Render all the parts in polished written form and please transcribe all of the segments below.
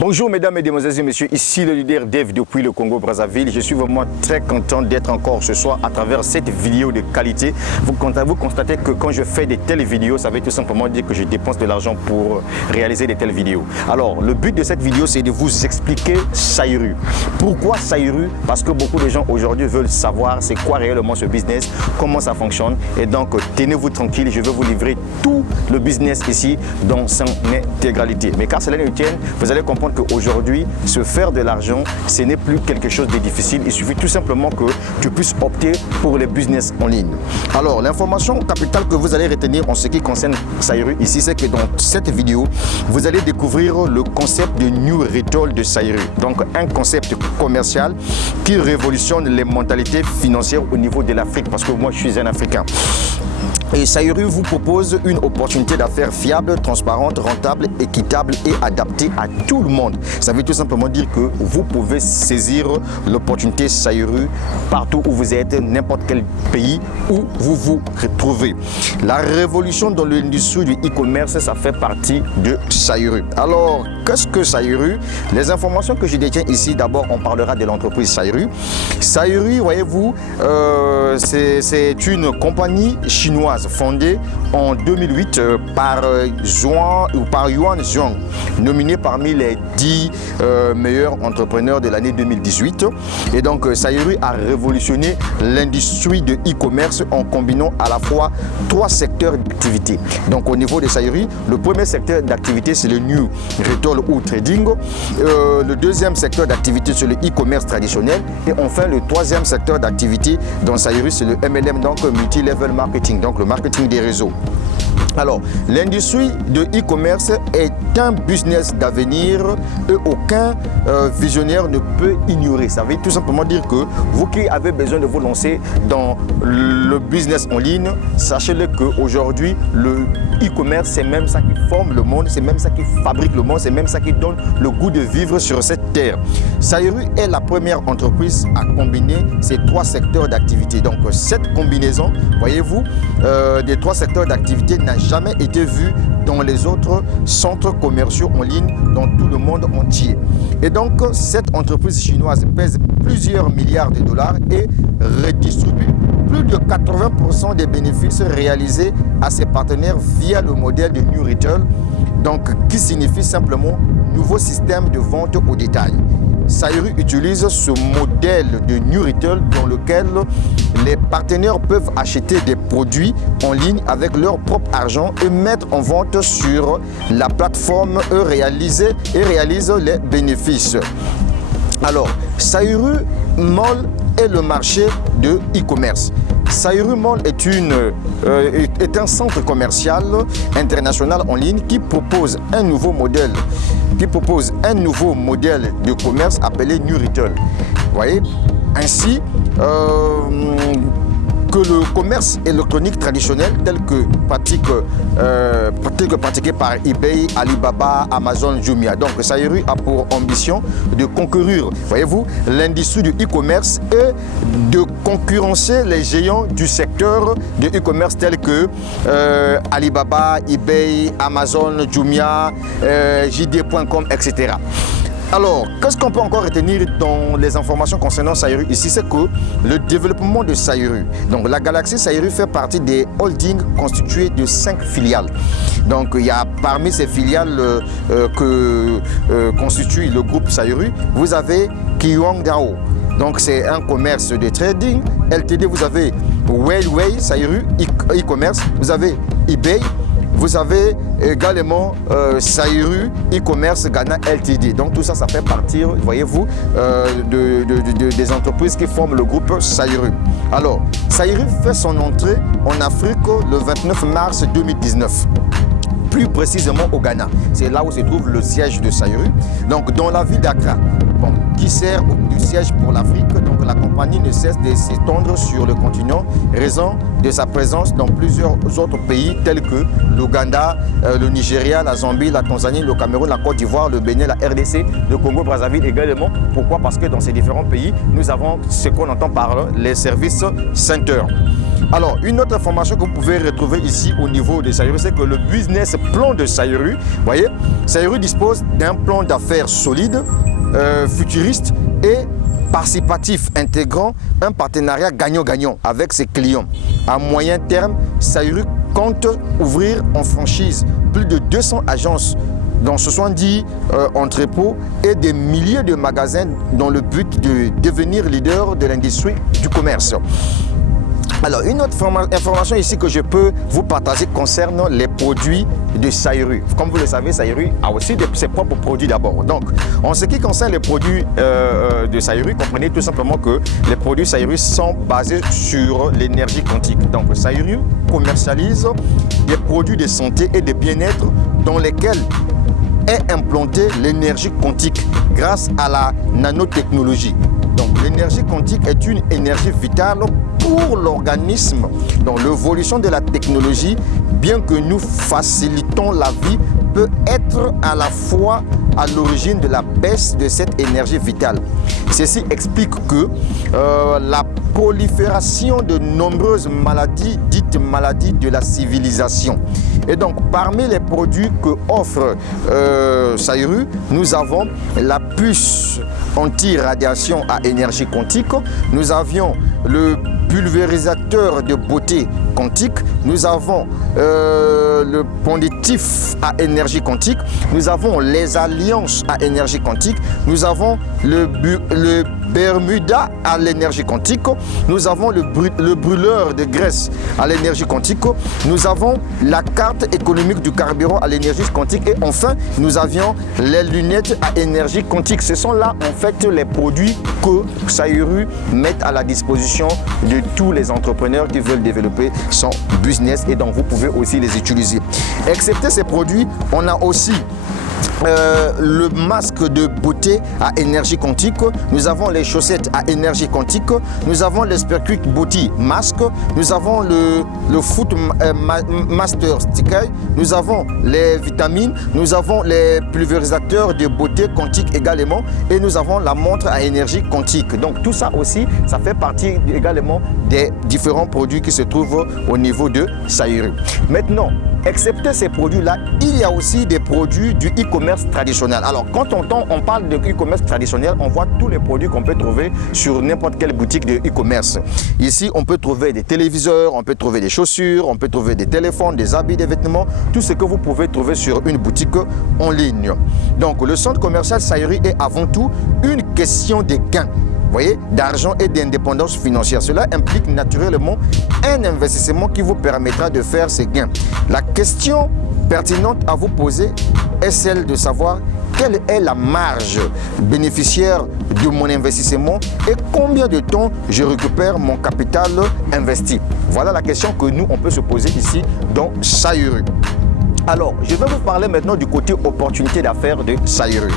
Bonjour mesdames, mesdemoiselles et messieurs, ici le leader Dave depuis le Congo-Brazzaville. Je suis vraiment très content d'être encore ce soir à travers cette vidéo de qualité. Vous constatez que quand je fais de telles vidéos, ça veut tout simplement dire que je dépense de l'argent pour réaliser de telles vidéos. Alors, le but de cette vidéo, c'est de vous expliquer Sairu. Pourquoi Sairu? Parce que beaucoup de gens aujourd'hui veulent savoir c'est quoi réellement ce business, comment ça fonctionne. Et donc, tenez-vous tranquille, je vais vous livrer tout le business ici dans son intégralité. Mais car cela ne tienne, vous allez comprendre qu'aujourd'hui, se faire de l'argent, ce n'est plus quelque chose de difficile. Il suffit tout simplement que tu puisses opter pour les business en ligne. Alors, l'information capitale que vous allez retenir en ce qui concerne Sairu ici, c'est que dans cette vidéo, vous allez découvrir le concept de New Retail de Sairu. Donc, un concept commercial qui révolutionne les mentalités financières au niveau de l'Afrique, parce que moi, je suis un Africain. Et Sairu vous propose une opportunité d'affaires fiable, transparente, rentable, équitable et adaptée à tout le monde. Ça veut tout simplement dire que vous pouvez saisir l'opportunité Sairu partout où vous êtes, n'importe quel pays où vous vous retrouvez. La révolution dans l'industrie du e-commerce, ça fait partie de Sairu. Alors, qu'est-ce que Sairu? Les informations que je détiens ici, d'abord, on parlera de l'entreprise Sairu. Sairu, voyez-vous, c'est une compagnie chinoise fondée en 2008 par Yuan Zhong, nominé parmi les 10 meilleurs entrepreneurs de l'année 2018. Et donc, Sairu a révolutionné l'industrie de e-commerce en combinant à la fois 3 secteurs d'activité. Donc, au niveau de Sairu, le premier secteur d'activité, c'est le New Retail ou Trading. Le deuxième secteur d'activité, c'est le e-commerce traditionnel. Et enfin, le troisième secteur d'activité dans Sairu, c'est le MLM, donc Multi-Level Marketing, donc le marketing des réseaux. Alors, l'industrie de e-commerce est un business d'avenir et aucun visionnaire ne peut ignorer. Ça veut tout simplement dire que vous qui avez besoin de vous lancer dans le business en ligne, sachez-le qu'aujourd'hui, le e-commerce, c'est même ça qui forme le monde, c'est même ça qui fabrique le monde, c'est même ça qui donne le goût de vivre sur cette terre. Sairu est la première entreprise à combiner ces 3 secteurs d'activité. Donc, cette combinaison, voyez-vous, des 3 secteurs d'activité n'a jamais été vue dans les autres centres commerciaux en ligne dans tout le monde entier. Et donc, cette entreprise chinoise pèse plusieurs milliards de dollars et redistribue plus de 80% des bénéfices réalisés à ses partenaires via le modèle de New Retail, donc qui signifie simplement nouveau système de vente au détail. Sairu utilise ce modèle de New Retail dans lequel les partenaires peuvent acheter des produits en ligne avec leur propre argent et mettre en vente sur la plateforme et réaliser les bénéfices. Alors, Sairu Mall est le marché de e-commerce. Sairu Mall est un centre commercial international en ligne qui propose un nouveau modèle de commerce appelé New Retail. Vous voyez, ainsi que le commerce électronique traditionnel tel que pratiqué par eBay, Alibaba, Amazon, Jumia. Donc Sairu a pour ambition de concourir, voyez-vous, l'industrie du e-commerce et de concurrencer les géants du secteur de e-commerce tels que Alibaba, eBay, Amazon, Jumia, JD.com, etc. Alors, qu'est-ce qu'on peut encore retenir dans les informations concernant Sairu ici? C'est que le développement de Sairu, donc la galaxie Sairu fait partie des holdings constitués de 5 filiales. Donc, il y a parmi ces filiales que constitue le groupe Sairu, vous avez Qiyongdao. Donc, c'est un commerce de trading. LTD, vous avez Wellway Sairu e-commerce, vous avez eBay. Vous avez également Sairu e-commerce Ghana LTD. Donc tout ça, ça fait partie, voyez-vous, des entreprises qui forment le groupe Sairu. Alors, Sairu fait son entrée en Afrique le 29 mars 2019. Plus précisément au Ghana. C'est là où se trouve le siège de Sairu. Donc dans la ville d'Accra, qui sert de siège pour l'Afrique. Donc la compagnie ne cesse de s'étendre sur le continent, raison de sa présence dans plusieurs autres pays tels que l'Ouganda, le Nigeria, la Zambie, la Tanzanie, le Cameroun, la Côte d'Ivoire, le Bénin, la RDC, le Congo-Brazzaville également. Pourquoi? Parce que dans ces différents pays, nous avons ce qu'on entend par les services centers. Alors, une autre information que vous pouvez retrouver ici au niveau de Sayuru, c'est que le business plan de Sayuru, voyez, Sayuru dispose d'un plan d'affaires solide, futuriste et participatif, intégrant un partenariat gagnant-gagnant avec ses clients. À moyen terme, Sayuru compte ouvrir en franchise plus de 200 agences dans 70 entrepôts et des milliers de magasins dans le but de devenir leader de l'industrie du commerce. Alors, une autre information ici que je peux vous partager concerne les produits de Sayuru. Comme vous le savez, Sayuru a aussi ses propres produits d'abord. Donc, en ce qui concerne les produits de Sayuru, comprenez tout simplement que les produits Sayuru sont basés sur l'énergie quantique. Donc, Sayuru commercialise des produits de santé et de bien-être dans lesquels est implantée l'énergie quantique grâce à la nanotechnologie. Donc, l'énergie quantique est une énergie vitale pour l'organisme. Dans l'évolution de la technologie, bien que nous facilitons la vie, peut être à la fois à l'origine de la baisse de cette énergie vitale. Ceci explique que la prolifération de nombreuses maladies, dites maladies de la civilisation. Et donc, parmi les produits que offre Sayuru, nous avons la puce anti-radiation à énergie quantique, nous avions le pulvérisateur de beauté quantique, nous avons le pendentif à énergie quantique, nous avons les alliances à énergie quantique, nous avons le Bermuda à l'énergie quantique, nous avons le brûleur de graisse à l'énergie quantique, nous avons la carte économique du carburant à l'énergie quantique et enfin nous avions les lunettes à énergie quantique. Ce sont là en fait les produits que Sayuru met à la disposition de tous les entrepreneurs qui veulent développer son business et donc vous pouvez aussi les utiliser. Excepté ces produits, on a aussi le masque de beauté à énergie quantique, nous avons les chaussettes à énergie quantique, nous avons les Spearquick Body masque, nous avons le Foot Master Sticker, nous avons les vitamines, nous avons les pulvérisateurs de beauté quantique également et nous avons la montre à énergie quantique. Donc tout ça aussi, ça fait partie également des différents produits qui se trouvent au niveau de Sayuru. Maintenant, excepté ces produits-là, il y a aussi des produits du e-commerce traditionnel. Alors, quand on parle de e-commerce traditionnel, on voit tous les produits qu'on peut trouver sur n'importe quelle boutique de e-commerce. Ici, on peut trouver des téléviseurs, on peut trouver des chaussures, on peut trouver des téléphones, des habits, des vêtements, tout ce que vous pouvez trouver sur une boutique en ligne. Donc, le centre commercial Sayuru est avant tout une question de gains, voyez, d'argent et d'indépendance financière. Cela implique naturellement un investissement qui vous permettra de faire ces gains. La question pertinente à vous poser est celle de savoir quelle est la marge bénéficiaire de mon investissement et combien de temps je récupère mon capital investi. Voilà la question que nous, on peut se poser ici dans Sayuru. Alors, je vais vous parler maintenant du côté opportunité d'affaires de Sayuru.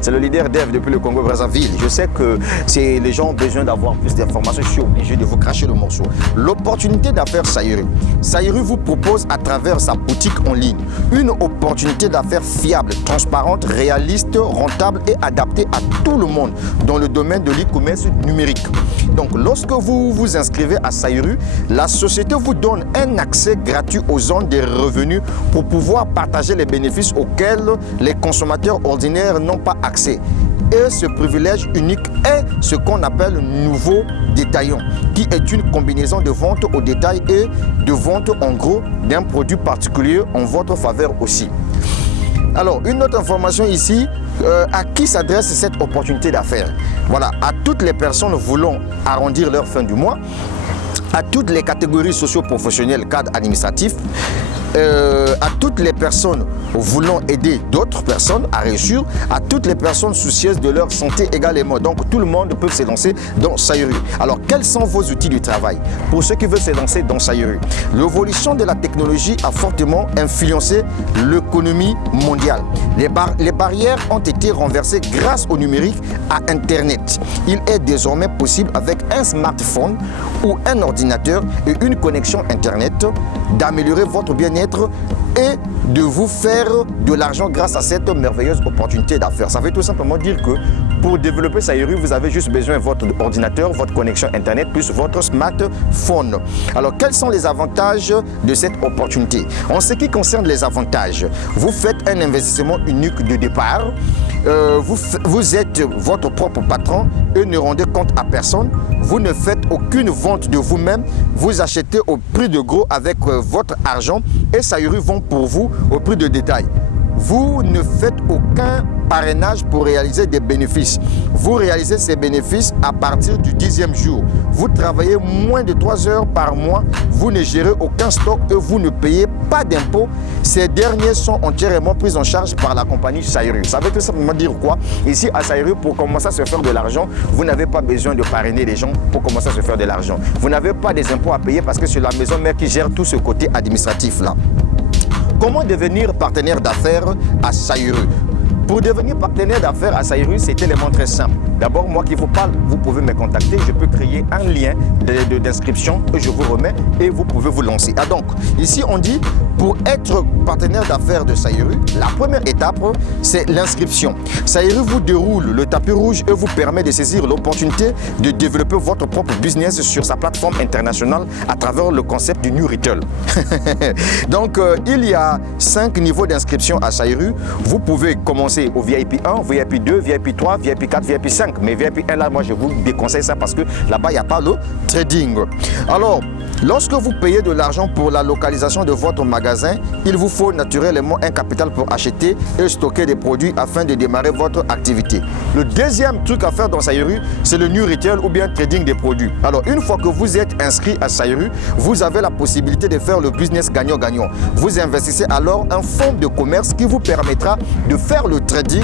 C'est le leader dev depuis le Congo-Brazzaville. Je sais que les gens ont besoin d'avoir plus d'informations. Je suis obligé de vous cracher le morceau. L'opportunité d'affaires Sayuru. Sayuru vous propose à travers sa boutique en ligne une opportunité d'affaires fiable, transparente, réaliste, rentable et adaptée à tout le monde dans le domaine de l'e-commerce numérique. Donc, lorsque vous vous inscrivez à Sayuru, la société vous donne un accès gratuit aux zones des revenus pour pouvoir partager les bénéfices auxquels les consommateurs ordinaires n'ont pas accès. Et ce privilège unique est ce qu'on appelle nouveau détaillant, qui est une combinaison de vente au détail et de vente en gros d'un produit particulier en votre faveur aussi. Alors, une autre information ici, à qui s'adresse cette opportunité d'affaires? Voilà, à toutes les personnes voulant arrondir leur fin du mois, à toutes les catégories socio-professionnelles, cadres administratifs, à toutes les personnes voulant aider d'autres personnes à réussir, à toutes les personnes soucieuses de leur santé également. Donc tout le monde peut se lancer dans Sayuru. Alors quels sont vos outils du travail pour ceux qui veulent se lancer dans Sayuru? L'évolution de la technologie a fortement influencé l'économie mondiale. Les barrières ont été renversées grâce au numérique, à Internet. Il est désormais possible avec un smartphone ou un ordinateur et une connexion Internet d'améliorer votre bien-être et de vous faire de l'argent grâce à cette merveilleuse opportunité d'affaires. Ça veut tout simplement dire que pour développer Sayuru, vous avez juste besoin de votre ordinateur, votre connexion Internet, plus votre smartphone. Alors, quels sont les avantages de cette opportunité? En ce qui concerne les avantages, vous faites un investissement unique de départ, vous êtes votre propre patron et ne rendez compte à personne, vous ne faites aucune vente de vous-même, vous achetez au prix de gros avec votre argent et Sayuru vend pour vous au prix de détail. Vous ne faites aucun parrainage pour réaliser des bénéfices. Vous réalisez ces bénéfices à partir du 10e jour. Vous travaillez moins de 3 heures par mois. Vous ne gérez aucun stock et vous ne payez pas d'impôts. Ces derniers sont entièrement pris en charge par la compagnie Sayuru. Ça veut tout simplement dire quoi? Ici à Sayuru, pour commencer à se faire de l'argent, vous n'avez pas besoin de parrainer les gens pour commencer à se faire de l'argent. Vous n'avez pas des impôts à payer parce que c'est la maison mère qui gère tout ce côté administratif là. Comment devenir partenaire d'affaires à Sayuru? Pour devenir partenaire d'affaires à Sayuru, c'est élément très simple. D'abord, moi qui vous parle, vous pouvez me contacter. Je peux créer un lien d'inscription que je vous remets et vous pouvez vous lancer. Ah donc, ici on dit, pour être partenaire d'affaires de Sayuru, la première étape, c'est l'inscription. Sayuru vous déroule le tapis rouge et vous permet de saisir l'opportunité de développer votre propre business sur sa plateforme internationale à travers le concept du New Retail. Donc, il y a 5 niveaux d'inscription à Sayuru. Vous pouvez commencer au VIP 1, VIP 2, VIP 3, VIP 4, VIP 5. Mais VIP 1, là, moi, je vous déconseille ça parce que là-bas, il n'y a pas le trading. Alors, lorsque vous payez de l'argent pour la localisation de votre magasin, il vous faut naturellement un capital pour acheter et stocker des produits afin de démarrer votre activité. Le deuxième truc à faire dans Sayuru, c'est le New Retail ou bien trading des produits. Alors, une fois que vous êtes inscrit à Sayuru, vous avez la possibilité de faire le business gagnant-gagnant. Vous investissez alors un fonds de commerce qui vous permettra de faire le trading,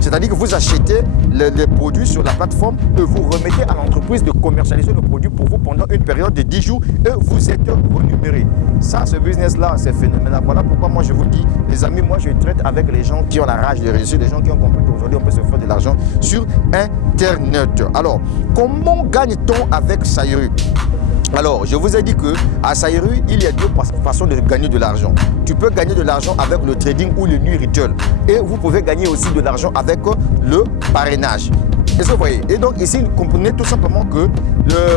c'est-à-dire que vous achetez les produits sur la plateforme et vous remettez à l'entreprise de commercialiser le produit pour vous pendant une période de 10 jours et vous êtes rémunéré. Ça, ce business-là, c'est phénoménal. Voilà pourquoi moi je vous dis, les amis, moi je traite avec les gens qui ont la rage de réussir, les gens qui ont compris qu'aujourd'hui on peut se faire de l'argent sur Internet. Alors, comment gagne-t-on avec Sayuru? Alors, je vous ai dit qu'à Sayuru, il y a 2 façons de gagner de l'argent. Tu peux gagner de l'argent avec le trading ou le New Retail. Et vous pouvez gagner aussi de l'argent avec le parrainage. Est-ce que vous voyez? Et donc ici, vous comprenez tout simplement que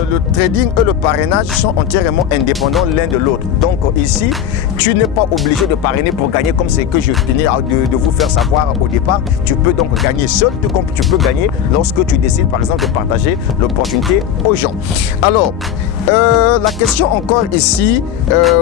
le trading et le parrainage sont entièrement indépendants l'un de l'autre. Donc ici, tu n'es pas obligé de parrainer pour gagner comme c'est que je tenais de vous faire savoir au départ. Tu peux donc gagner seul, tout comme tu peux gagner lorsque tu décides par exemple de partager l'opportunité aux gens. Alors, la question encore ici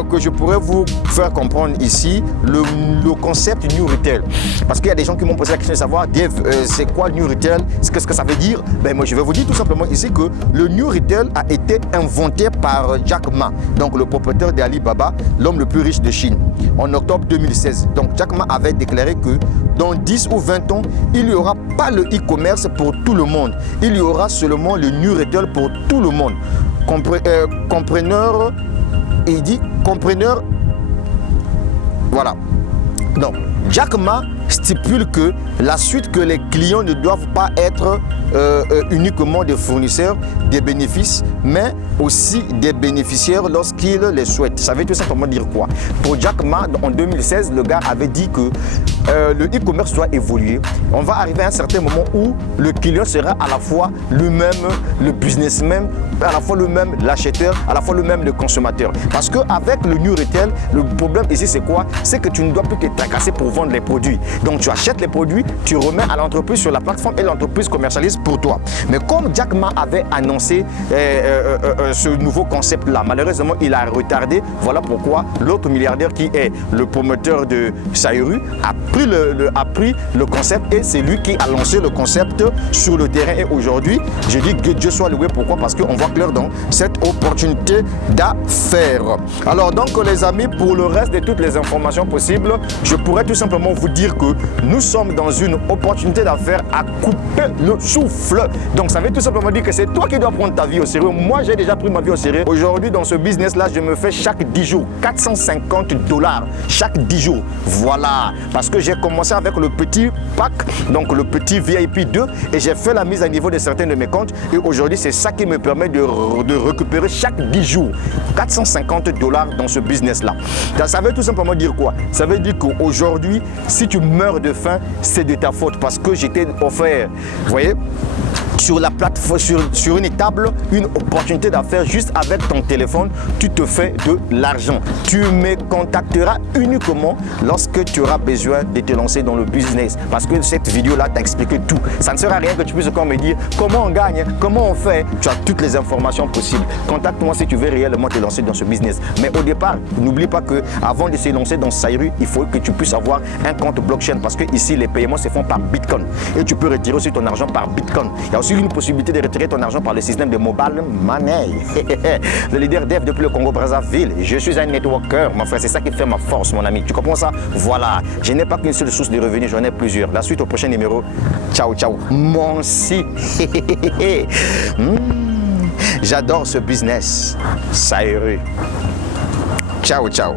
que je pourrais vous faire comprendre ici, le concept New Retail. Parce qu'il y a des gens qui m'ont posé la question de savoir, Dave, c'est quoi New Retail? Qu'est-ce que ça veut dire? Ben moi je vais vous dire tout simplement ici que le New Retail a été inventé par Jack Ma, donc le propriétaire d'Alibaba, l'homme le plus riche de Chine, en octobre 2016. Donc Jack Ma avait déclaré que dans 10 ou 20 ans, il n'y aura pas le e-commerce pour tout le monde. Il y aura seulement le New Retail pour tout le monde. Compreneur, il dit compreneur, voilà. Donc, Jack Ma stipule que la suite que les clients ne doivent pas être uniquement des fournisseurs des bénéfices, mais aussi des bénéficiaires lorsqu'ils les souhaitent. Ça veut tout simplement dire quoi? Pour Jack Ma, en 2016, le gars avait dit que le e-commerce doit évoluer. On va arriver à un certain moment où le client sera à la fois lui-même le businessman, à la fois lui-même l'acheteur, à la fois lui-même le consommateur. Parce qu'avec le New Retail, le problème ici c'est quoi? C'est que tu ne dois plus te tracasser pour vendre les produits. Donc tu achètes les produits, tu remets à l'entreprise sur la plateforme et l'entreprise commercialise pour toi. Mais comme Jack Ma avait annoncé ce nouveau concept-là, malheureusement il a retardé. Voilà pourquoi l'autre milliardaire qui est le promoteur de Sairu a pris le concept et c'est lui qui a lancé le concept sur le terrain. Et aujourd'hui, je dis que Dieu soit loué. Pourquoi? Parce qu'on voit clair dans cette opportunité d'affaires. Alors donc les amis, pour le reste de toutes les informations possibles, je pourrais tout simplement vous dire que nous sommes dans une opportunité d'affaires à couper le souffle. Donc ça veut tout simplement dire que c'est toi qui dois prendre ta vie au sérieux. Moi j'ai déjà pris ma vie au sérieux. Aujourd'hui dans ce business là, je me fais chaque 10 jours 450 $ chaque 10 jours. Voilà, parce que j'ai commencé avec le petit pack, donc le petit VIP 2, et j'ai fait la mise à niveau de certains de mes comptes. Et aujourd'hui, c'est ça qui me permet de récupérer chaque 10 jours 450 $ dans ce business-là. Ça veut tout simplement dire quoi? Ça veut dire qu'aujourd'hui, si tu meurs de faim, c'est de ta faute parce que j'étais offert, vous voyez, sur la plateforme, sur une table, une opportunité d'affaires juste avec ton téléphone, tu te fais de l'argent. Tu me contacteras uniquement lorsque tu auras besoin de te lancer dans le business. Parce que cette vidéo-là t'a expliqué tout. Ça ne sert à rien que tu puisses encore me dire comment on gagne, comment on fait. Tu as toutes les informations possibles. Contacte-moi si tu veux réellement te lancer dans ce business. Mais au départ, n'oublie pas que avant de se lancer dans Sairu, il faut que tu puisses avoir un compte blockchain parce que ici les paiements se font par Bitcoin et tu peux retirer aussi ton argent par Bitcoin. Il y a aussi une possibilité de retirer ton argent par le système de mobile money. Le leader dev depuis le Congo Brazzaville. Je suis un networker, mon frère. C'est ça qui fait ma force, mon ami. Tu comprends ça? Voilà. Je n'ai pas qu'une seule source de revenus, j'en ai plusieurs. La suite au prochain numéro. Ciao, ciao. Mon si. J'adore ce business. Sairu. Ciao, ciao.